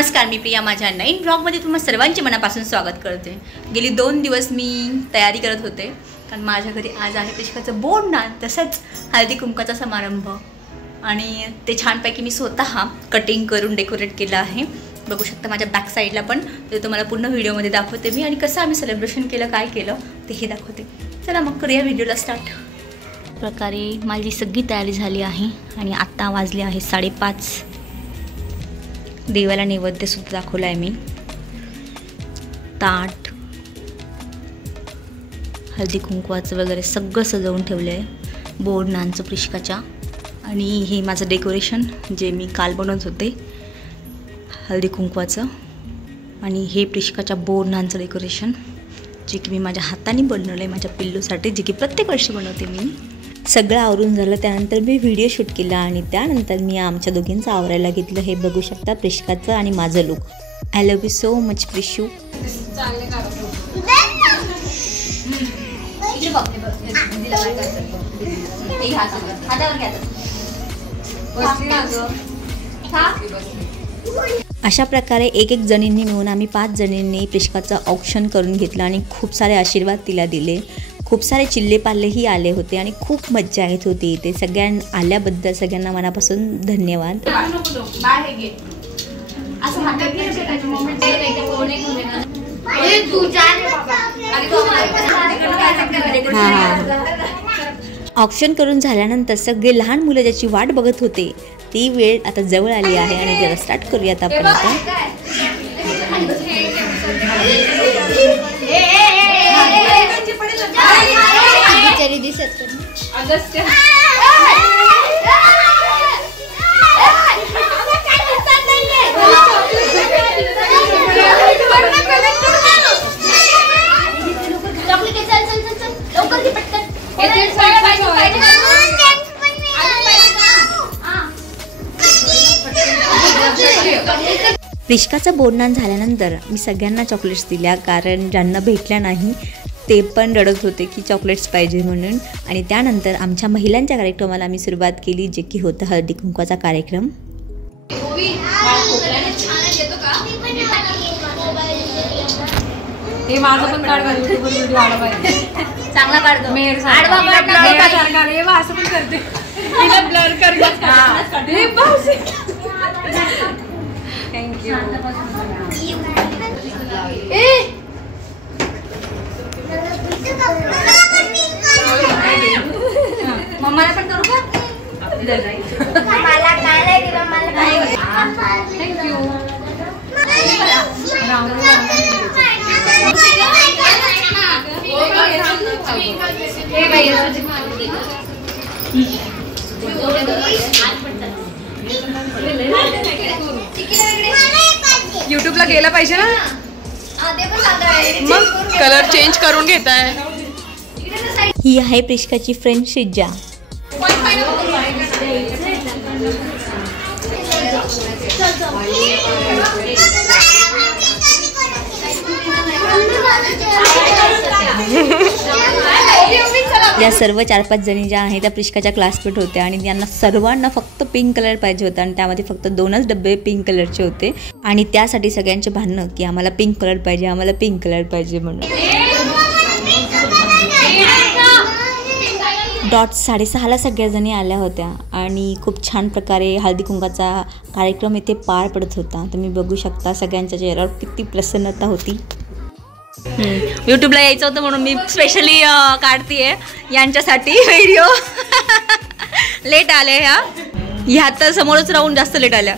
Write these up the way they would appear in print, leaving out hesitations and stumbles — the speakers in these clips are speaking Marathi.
नमस्कार, मी प्रिया. माझ्या नवीन ब्लॉगमध्ये तुम्हा सर्वांचे मनापासून स्वागत करते. गेली 2 दिवस मी तयारी करत होते कारण माझ्या घरी आज आहे पिशकाचं बोडनान, तसंच हळदी कुंकाचा समारंभ. आणि ते छानपैकी मी स्वतः कटिंग करून डेकोरेट केलं आहे. बघू शकता माझ्या बॅक साईडला पण. ते तुम्हाला पूर्ण व्हिडिओमध्ये दाखवते मी आणि कसं आम्ही सेलिब्रेशन केलं, काय केलं तेही दाखवते. चला मग करूया व्हिडिओला स्टार्ट. प्रकारे माझी सगळी तयारी झाली आहे आणि आत्ता वाजले आहे 5:30. देवाला नैवेद्यसुद्धा दाखवला आहे मी. ताट, हळदी कुंकवाचं वगैरे सगळं सजवून ठेवलं आहे बोडनांचं प्रिशकाच्या. आणि हे माझं डेकोरेशन जे मी काल बनवत होते हळदी कुंकवाचं. आणि हे प्रिशकाच्या बोडनांचं डेकोरेशन जे की मी माझ्या हाताने बनवलं आहे माझ्या पिल्लूसाठी, जे की प्रत्येक वर्षी बनवते मी. सगळं आवरून झालं त्यानंतर मी व्हिडिओ शूट केला आणि त्यानंतर मी आमच्या दोघींचं आवरायला घेतलं. हे बघू शकता प्रिशकाचं आणि माझं look. I love you so much Prishu. अशा प्रकारे एक जणींनी मिळून आम्ही 5 जणींनी प्रिशकाचं औक्षण करून घेतलं आणि खूप सारे आशीर्वाद तिला दिले. खूप सारे चिल्ले पाल्लेही आले होते आणि खूप मज्जा येत होती. ते सगळ्यांना आल्याबद्दल सगळ्यांना मनापासून धन्यवाद. ऑप्शन करून झाल्यानंतर सगळे लहान मुलं ज्याची वाट बघत होते ती वेळ आता जवळ आली आहे आणि त्याला स्टार्ट करूयात आपण आता. प्रिशकाचं बोडनान झाल्यानंतर मी सगळ्यांना चॉकलेट्स दिल्या कारण ज्यांना भेटल्या नाही ते पण रडत होते की चॉकलेट्स पाहिजे म्हणून. आणि त्यानंतर आमच्या महिलांच्या कार्यक्रमाला आम्ही सुरुवात केली, जे की होतं हळदी कुंकवाचा कार्यक्रम. हे माझं पण कार्ड घालून व्हिडिओ आला पाहिजे. चांगला कार्ड मेहर असं पण करते. तिला ब्लर कर. थँक्यू. मम्माला पण करू का? थँक्यू. युट्यूबला गेला पाहिजे ना, मग कलर चेंज करून घेताय. ही आहे प्रिशकाची फ्रेंड शिजा. या सर्व 4-5 जणी ज्या आहेत त्या प्रिशकाच्या क्लासमेट होत्या आणि त्यांना सर्वांना फक्त पिंक कलर पाहिजे होता आणि त्यामध्ये फक्त 2च डबे पिंक कलरचे होते. आणि त्यासाठी सगळ्यांचे भांडणं की आम्हाला पिंक कलर पाहिजे, आम्हाला पिंक कलर पाहिजे म्हणून. डॉट 6:30ला सगळ्याजणी आल्या होत्या आणि खूप छान प्रकारे हळदी कुंकाचा कार्यक्रम इथे पार पडत होता. तुम्ही बघू शकता सगळ्यांच्या चेहऱ्यावर किती प्रसन्नता होती. यूट्यूबला यायचं होतं म्हणून मी स्पेशली काढतीये यांच्यासाठी व्हिडिओ. लेट आले ह्या तर समोरच राहून जास्त लेट आल्या.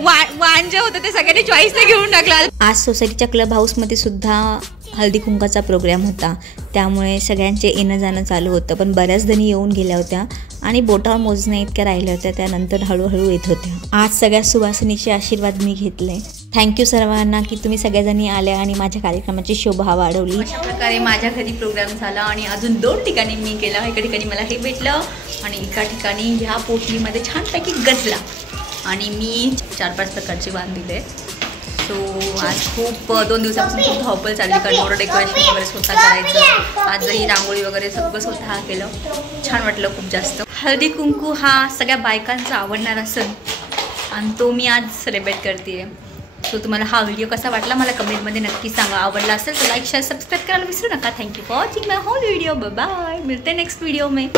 वाण जे होतं ते सगळ्यांनी चॉईसने घेऊन टाकला. आज सोसायटीच्या क्लब हाऊसमध्ये सुद्धा हळदी कुंकाचा प्रोग्राम होता, त्यामुळे सगळ्यांचे येणं जाणं चालू होतं. पण बऱ्याच जणी येऊन गेल्या होत्या आणि बोटावर मोजण्या इतक्या राहिल्या होत्या, त्यानंतर हळूहळू येत होत्या. आज सगळ्या सुवासिनीचे आशीर्वाद मी घेतले. थँक्यू सर्वांना की तुम्ही सगळ्याजणी आल्या आणि माझ्या कार्यक्रमाची शोभा वाढवली. अशा प्रकारे माझ्या घरी प्रोग्राम झाला आणि अजून 2 ठिकाणी मी केला. एका ठिकाणी मला हे भेटलं आणि एका ठिकाणी ह्या पोटलीमध्ये छानपैकी गजला आणि मी 4-5 प्रकारचे वाण दिले. सो आज खूप 2 दिवसापासून खूप धावपळ चालली कारण एवढं डेकोरेशन वगैरे स्वतः करायचं. आजही रांगोळी वगैरे सगळं स्वतः केलं. छान वाटलं खूप जास्त. हळदी कुंकू हा सगळ्या बायकांचा आवडणारा सण आणि तो मी आज सेलिब्रेट करते आहे. सो तुम्हाला हा व्हिडिओ कसा वाटला मला कमेंटमध्ये नक्की सांगा. आवडला असेल तर लाईक शेअर सबस्क्राईब करायला विसरू नका. Thank you for watching my whole video. Bye. मिळते नेक्स्ट व्हिडिओ में.